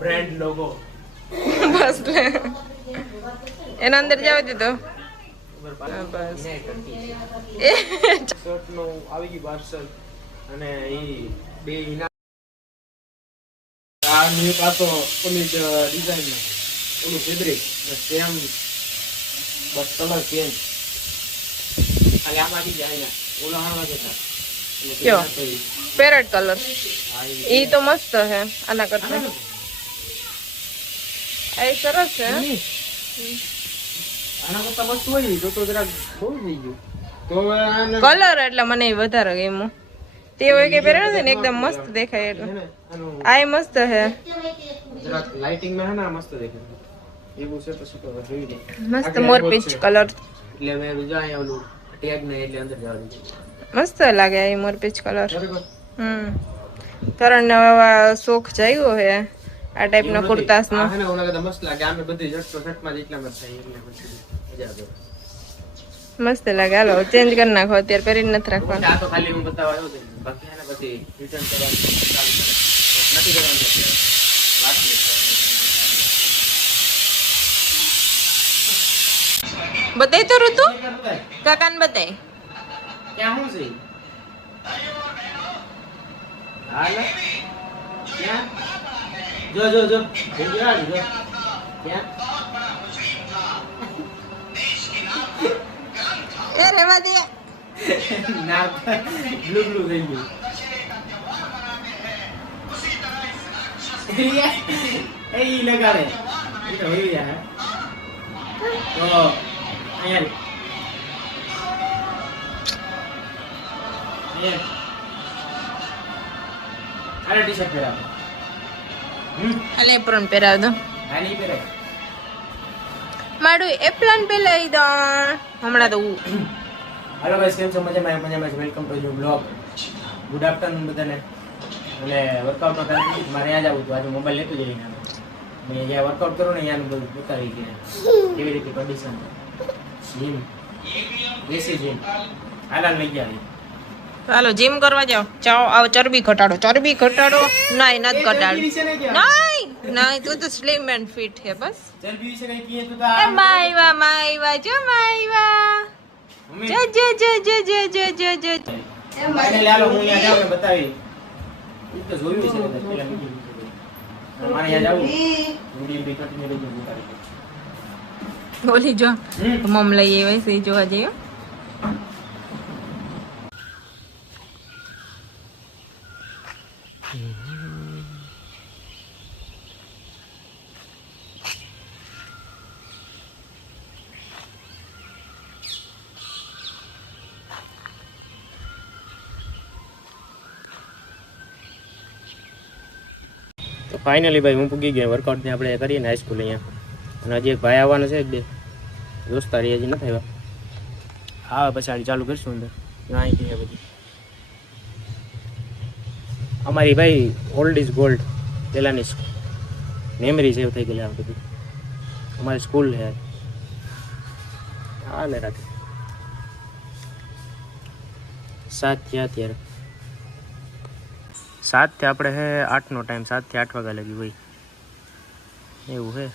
Brand logo બસ લે એના અંદર જવા દીધો બસ શર્ટ નો આવી ગઈ પાર્સલ અને એ બે આ ની પાછો ઓલી ડિઝાઇન માં ઓલું ફેબ્રિક સેમ બસ કલર ચેન્જ ખાલી આમાંથી જાય ને ઓલા હાણવા જતા કયો પેરેટ કલર ઈ તો મસ્ત હે આના કરતા આ સરસ છે આના કરતા મસ્ત હોય તો જરાક બહુ થઈ ગયું તો કલર એટલે મને વધારે ગમ્યું તે હોય કે પહેરે ને એકદમ મસ્ત દેખાય એટલે આ મસ્ત હે જરાક લાઇટિંગ માં હે ને મસ્ત દેખાય એવું છે તો શું કરવા જોઈ લે મસ્ત મોરપીંછ કલર એટલે મેં જાય ઓલું ટેગ ને એટલે અંદર જવા દીધું મસ્ત લાગે આ મોરપીંછ કલર કરણ શોખ જાગ્યો હે આ ટાઈપ નો કુર્તાસ નો હે ને ઓલા કદા મસ્ત લાગે આમે બધી જટ માં જેટલા મત થાય એટલે પછી મજા આવે મસ્ત લાગે હાલો ચેન્જ કરી નાખો અત્યારે પહેરીને નથી રાખવાનું આ તો ખાલી હું બતાવવા આવ્યો છું બાકી આને પછી રિટર્ન કરવાનું ચાલુ કરે નથી કરવાનું વાત બતાય તો ઋતુ કાકાને બતાય ક્યાં હું છે હાલ ક્યાં જો જો જો ક્યાં એ રેવા દે ના બ્લુ બ્લુ થઈ ગયું એ લગા રે એ તો હોય યાર તો અરે ટી-શર્ટ પહેરાવ અલે એપ્રોન પહેરાવ દો આ નહીં પહેરાય મારું એપ્રોન પહેરાવી દો હમણાં તો હેલો ગાઈસ કેમ છો મજામાં welcome to new blog good afternoon બધાને અને વર્કઆઉટ નો ટાઈમ મારે આ જવું તો આજે મોબાઈલ લેતો જઈને મેં જ્યાં વર્કઆઉટ કરું ને ત્યાંનું બધું ઉતારી ગયા કેવી રીતે કન્ડિશન જીમ દેશી જીમ હાલાલ લઈ ગયા ચાલો જીમ કરવા જાઓ ચાઓ આવો ચરબી ઘટાડો નહીં નથી ઘટાડો નહીં તું તો સ્લિમ એન્ડ ફિટ હે બસ ચરબી વિશે કઈ કીએ તો એ માયવા જો ફાઇનલ હાલો હું અહીંયા જાઉં ને બતાવી ઈ તો જોયું છે કદાચ પેલા મીટિંગ મારે અહીંયા જાવું વિડિયો બી કન્ટિન્યુ રહેજો ઉતારી બોલી જો મમ લઈ આવી છે જોવા જઈએ તો ફાઇનલી ભાઈ હું પૂગી ગયો વર્કઆઉટ ને આપણે કરીએ ને હાઈસ્કૂલ અહીંયા અને હજી એક ભાઈ આવવાનો છે એક બે દોસ્તારી હજી નથી આવ્યા આવે પછી ચાલુ કરીશું અંદર અહીંથી બધી અમારી ભાઈ ઓલ્ડ ઇઝ ગોલ્ડ પહેલાંની મેમરી સેવ થઈ ગયેલી આ બધી અમારી સ્કૂલ છે હાલે રાખે 7 થયા અત્યારે 7 થી આપણે હે 8 નો ટાઈમ 7 થી 8 વાગ્યા લગી ભાઈ એવું છે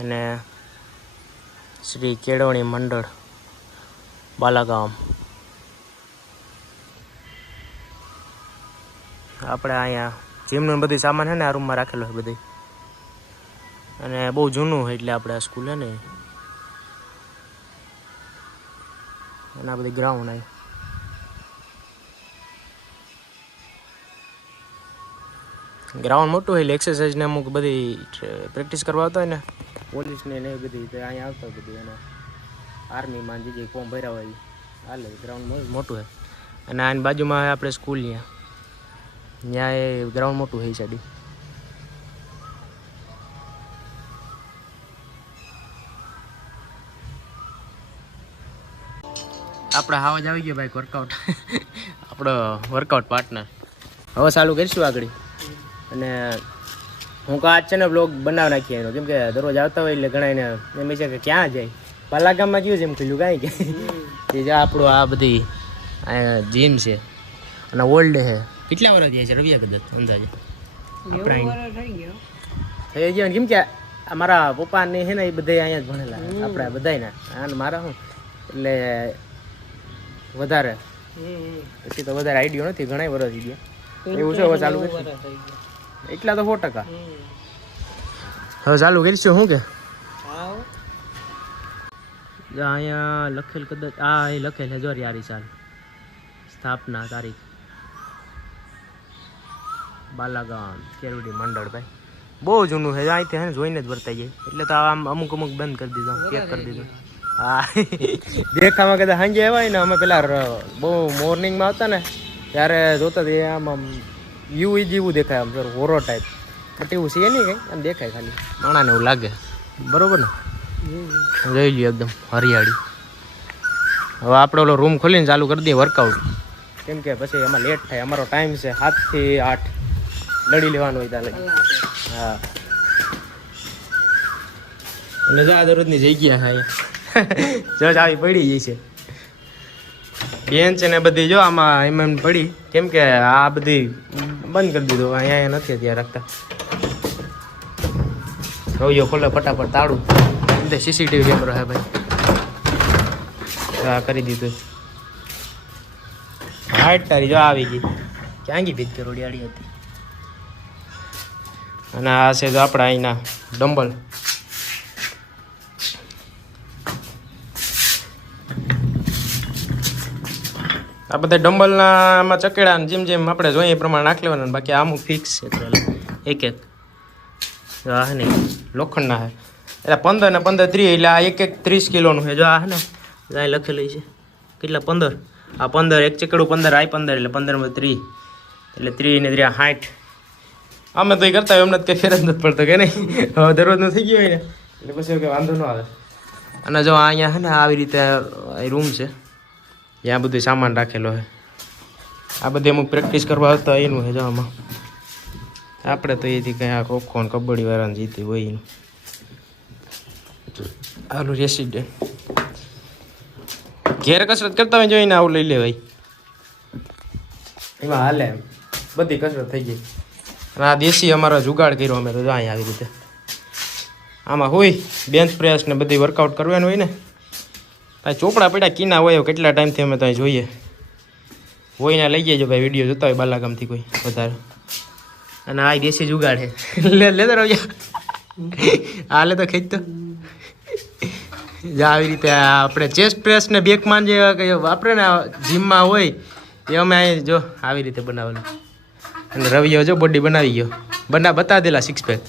અને શ્રી કેળવણી મંડળ બાલાગામ આપણે અહીંયા જીમનું બધી સામાન છે ને આ રૂમમાં રાખેલો છે બધી અને બહુ જૂનું હોય એટલે આપણે આ સ્કૂલ છે ને અને આ બધી ગ્રાઉન્ડ આવી ગ્રાઉન્ડ મોટું હોય એટલે એક્સરસાઇઝ ને અમુક બધી પ્રેક્ટિસ કરવા આવતા હોય ને પોલીસને ને એ બધી તો અહીંયા આવતા હોય બધી એના આર્મીમાં જે ફોર્મ ભર્યા હોય હાલે ગ્રાઉન્ડ મોટું છે અને આની બાજુમાં આપણે સ્કૂલ ત્યાં એ ગ્રાઉન્ડ મોટું હોય સાડી આપણે હાવજ આવી ગયો ભાઈ વર્કઆઉટ આપણો વર્કઆઉટ પાર્ટનર હવે ચાલુ કરીશું આગળ અને હું કહું આજ છે ને બ્લોગ બનાવી નાખીએ એનો કેમ કે દરરોજ આવતા હોય એટલે ઘણા એને એમ છે કે ક્યાં જાય પાલાગામમાં ગયું છે એમ ખુલ્લું કાંઈ કે જે આપણું આ બધી જીમ છે અને ઓલ્ડ છે કેટલા વર્ષ થયા છે રવિયા કદાચ અંદાજે થઈ ગયો થઈ ગયા ને? કેમ કે અમારા પપ્પા ને છે ને એ બધા અહીંયા જ ભણેલા આપણે બધાય અને મારા શું એટલે વધારે પછી તો વધારે આઈડિયો નથી, ઘણા વર્ષ થઈ ગયા એવું છે. હવે ચાલુ કરીશું એટલા તો 100%. હવે ચાલુ કરીશું શું કે અહીંયા લખેલ કદાચ એ લખેલ છે જો યારી સાલ સ્થાપના તારીખ બાલાગામ કેરુડી મંડળ. ભાઈ બહુ જૂનું છે, અહીંથી હે ને જોઈને જ વર્તાઈ જાય એટલે તો આમ અમુક બંધ કરી દીધું, પેક કરી દીધું. હા દેખામાં કદાચ સાંજે આવ્યા ને અમે પેલા બહુ મોર્નિંગમાં આવતા ને ત્યારે જોતા આમ વ્યૂ જેવું દેખાય, આમ સર હોરો ટાઈપ, બટ એવું છે નહીં કંઈ, આમ દેખાય ખાલી માણાને એવું લાગે. બરોબર ને? જોઈ લ્યો એકદમ હરિયાળી. હવે આપણે ઓલો રૂમ ખોલીને ચાલુ કરી દઈએ વર્કઆઉટ, કેમ કે પછી એમાં લેટ થાય. અમારો ટાઈમ છે 7 થી 8 લડી લેવાનું હોય ત્યાં લગી. હા એટલે જો આ દરરોજની જગ્યા હા જો આવી પડી જાય છે બેન્ચ ને બધી જો આમાં એમ પડી, કેમ કે આ બધી બંધ કરી દીધું, અહીંયા નથી ત્યાં રાખતા. રવિયો ખોલે ફટાફટ તાળું, સીસીટીવી કેમેરો હે ભાઈ, હા કરી દીધું. હાઈટ તારી જો આવી ગઈ, ક્યાં ગઈ ભીત કરોડી આડી હતી. અને આ છે જો આપણા અહીંના ડમ્બલ. આ બધા ડમ્બલના આમાં ચકેડા જેમ જેમ આપણે જોઈએ એ પ્રમાણે નાખી લેવાના, બાકી અમુક ફિક્સ છે એક હા નહીં લોખંડના છે એટલે 15 ને 15 30 એટલે આ એક 30 કિલોનું છે. જો આ ને આ લખેલું છે કેટલા 15, આ 15 એક ચકેડું 15, આ 15 એટલે 15 માં 30 એટલે 30 ને 30 60. અમે તો એ કરતા હોય, એમને કંઈ ફેર જ નથી પડતો કે નહીં, હવે દરરોજનું થઈ ગયું હોય ને એટલે પછી કંઈ વાંધો ન આવે. અને જો અહીંયા છે ને આવી રીતે રૂમ છે, ત્યાં બધું સામાન રાખેલો છે. આ બધી અમુક પ્રેક્ટિસ કરવા આવતા એનું છે જો આમાં. આપણે તો એથી કંઈ આ ખોખો ને કબડ્ડી વાળાને જીતી હોય એનું. આનું રેસિડેન્ટ ઘેર કસરત કરતા હોય જોઈને આવું લઈ લેવાય, એમાં હાલે એમ બધી કસરત થઈ ગઈ. અને આ દેશી અમારો જુગાડ કર્યો અમે તો જો અહીંયા આવી રીતે આમાં હોય બેન્ચ પ્રેસ ને બધી વર્કઆઉટ કરવાનું હોય ને. ભાઈ ચોપડા પડ્યા કીના હોય કેટલા ટાઈમથી અમે તો અહીં જોઈએ હોય ને લઈ જજો ભાઈ, વિડીયો જોતા હોય બાલાગામથી કોઈ વધારે. અને આ દેશી જુગાડ છે લેતા રહો હાલે તો ખેંચતો આવી રીતે. આપણે ચેસ્ટ પ્રેસ ને બેકમાં જે વાપરે ને જીમમાં હોય એ અમે અહીં જો આવી રીતે બનાવેલું. અને રવિયો જો બોડી બનાવી ગયો, બતાવી દેલા 6 પેક.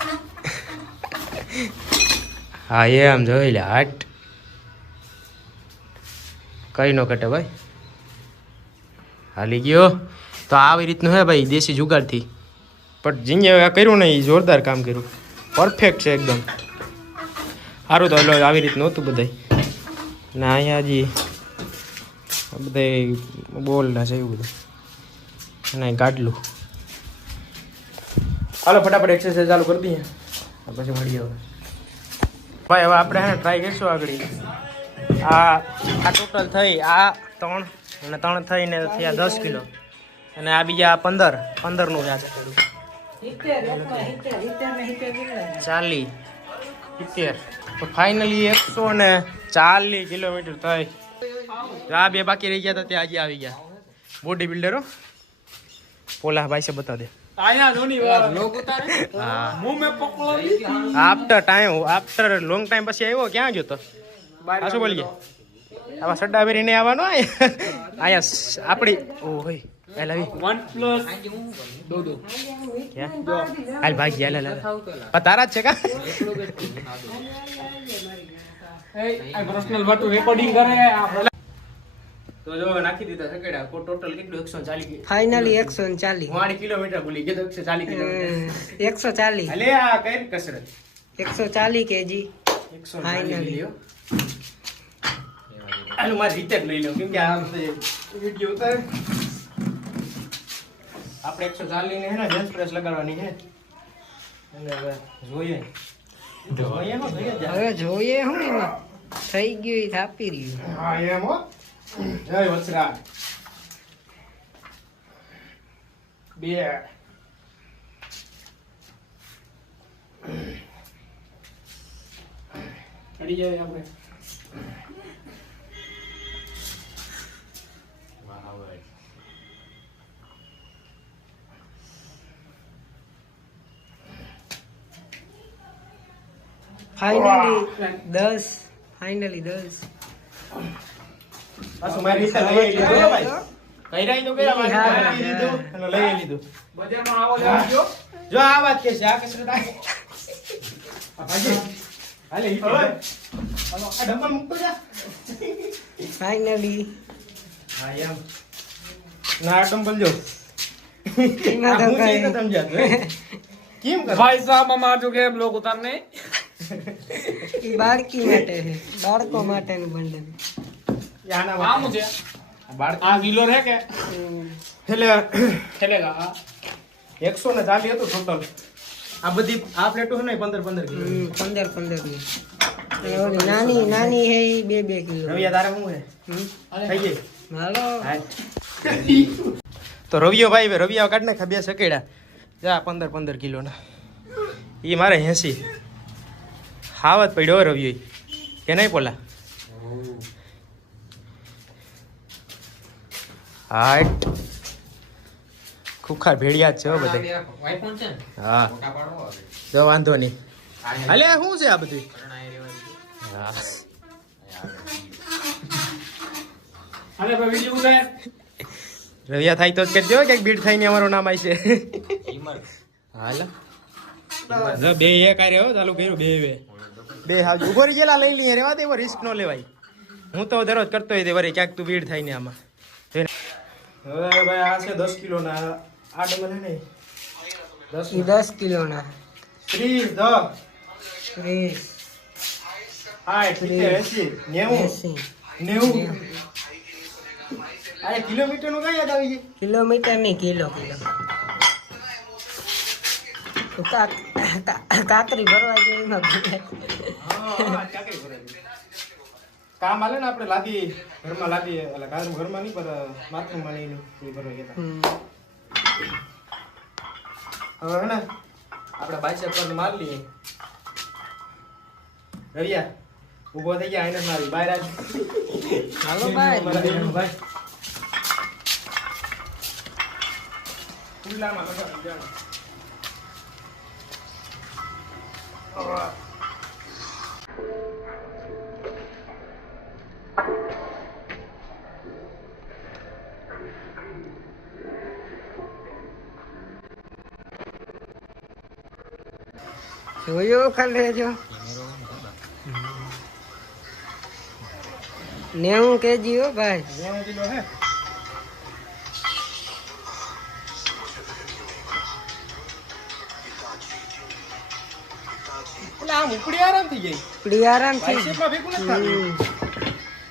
હા એમ જોઈ લે હાટ કઈ ન કટે ભાઈ, હાલી ગયો. તો આવી રીતનું હે ભાઈ દેશી જુગાડથી. પણ જીંગે કર્યું ને એ જોરદાર કામ કર્યું, પરફેક્ટ છે એકદમ સારું. તો આવી રીતનું હતું બધાય. ને અહીંયા હજી બધા બોલના છે એવું બધું, અને ગાડલું. હાલો ફટાફટ એક્સરસાઇઝ ચાલુ કરી દઈએ પછી મળીએ. હવે ભાઈ હવે આપણે હે ને ટ્રાય કરીશું આગળ. આ ટોટલ થઈ આ 3 અને 3 થઈને થયા 10 કિલો, અને આ બીજા 15નું છે. આ 40 70 તો ફાઇનલી 140 કિલોમીટર થઈ. આ બે બાકી રહી ગયા હતા તે આજે આવી ગયા. બોડી બિલ્ડરો પોલા ભાઈ છે બતા દે આફ્ટર લોંગ ટાઈમ પછી આવ્યો. ક્યાં ગયો તો શું બોલીએ આવા સડ્ડા વેરીને આવવાનો અહીંયા આપણી હાલ ભાઈ ગયા તારા જ છે કા તો જો નાખી દીધા સકેડા ટોટલ કેટલું 140 ફાઇનલી 140 વાણી કિલોમીટર બોલી ગયો 140 કિલોમીટર 140 અલે આ કઈ કસરત 140 કેજી 140 લ્યો. આનું મારી રીતે જ લઈ લો કેમ કે આ વિડિયો ઉતારે આપણે 140 ને હે ને બેન્ચ પ્રેસ લગાડવાની છે. અને હવે જોઈએ હવે જોઈએ હું એમાં થઈ ગયું ઈ થાપી રહ્યું. હા એમ હો જય વત્સરા 2 અડી જાય આપણે ફાઇનલી 10 ફાઇનલી 10 પાછું મારી રીતે લઈ લીધું હો ભાઈ કઈ રાઈ તો ગયા મારી હા, રીતે લીધું અને લઈ લીધું બજારમાં આવો લેવા જો જો આ વાત કે છે આ કસરત આ ભાઈ હાલે ઈ હાલો આ ડબ્બા મૂકતો જા ફાઇનલી હા એમ ના ડમ્બલ જો એમાં તો હું છે કઈ તો સમજાતું હે. કેમ કરે ભાઈ સાहब हमारा जो के ब्लॉग उतारने ઈ બાળકી માટે છે બાળકો માટેનું બંડલ યાના आ मुझे બાળ आ किलो है के એટલે चलेगा हाँ 140 હતું ટોટલ આ બધી આ પ્લેટો છે ને 15 કિલો 15 ની અને ઓલી નાની નાની હે ઈ 2 કિલો રવિયા તારે શું હે હમ. થઈ ગઈ હાલો તો રવિયો ભાઈ રવિયા કાઢ નાખા 2 સકેડા જા 15 કિલોના ઈ મારે 80 હાવત પડ્યો રવિયો કે નહીં પોલા હાટ ખુખાર ભેડિયા જ છે હો બધા હા જો વાંધો નહીં હાલે શું છે આ બધું હા अरे भाई वीडियो उतार રવિયા થાય તો જ કરજો કે બીડ થઈને અમારું નામ આવશે હાલ જો બે એક આરે હો ચાલુ કર્યું બે હાલ ઉભો રહી ગયેલા લઈ લઈએ રેવા દે એવો રિસ્ક ન લેવાય હું તો દરરોજ કરતો હોય તે વરે ક્યાંક તું બીડ થાય ને આમાં હવે ભાઈ આ છે 10 કિલો ના આ ડબલ હે ને 10 ઈ 10 કિલોના 30 30 80 90 આ કિલોમીટર નું કઈ યાદ આવી ગઈ કિલોમીટર ની કિલો તો કાકરી ભરવા ગઈ એમાં ભરાય. કામ આલે ને આપણે લાદી ઘરમાં લાદી એટલે ઘરમાં નહીં પર બાથરૂમમાં નહીં ભરવા ગયા હમ. હવે હે ને આપણે બાઈસેપ પર માર લઈએ રવિયા ઊભો થઈ ગયા આઈને મારી બહાર આજ હાલો ભાઈ ભાઈ ખુલ્લામાં બધા જાણો જોયો ખાલી જો 90 કેજી હો ભાઈ 90 કિલો હે એટલે આમ ઉપડી આરામ થઈ જાય પડી આરામથી બાઈસેપમાં ભેગું નથી થતું.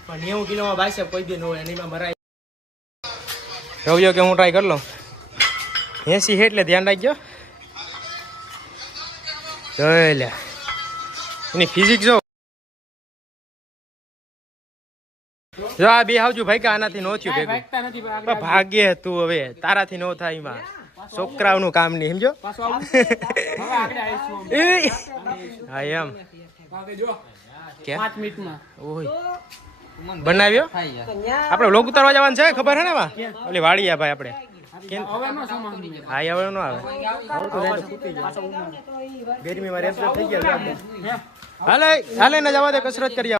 પણ 90 કિલોમાં બાઈસેપ કોઈ દી ન હોય એનીમાં મરાય રવિયો કે હું ટ્રાય કરી લઉં 80 છે એટલે ધ્યાન રાખજો જોઈ લે એની ફિઝિક્સ જો જો આ બે આવજો ભાઈ કે આનાથી નો થયું ભેગું भागता नहीं पर પણ ભાગ્ય તું હવે તારાથી નો થાય એમાં છોકરાઓનું કામ નહીં સમજો पास आओ હવે આગળ આવીશું હા એમ ભાગે જો કે 5 મિનિટમાં ઓય બનાવ્યો આપણે લોક ઉતારવા જવાનું છે ખબર હે ને એમાં ઓલી વાડીયા ભાઈ આપણે હવે નો સામાન હા હવે નો આવે ગરમીમાં રેપ થઈ ગયા હાલે હાલે ને જવા દે કસરત કરી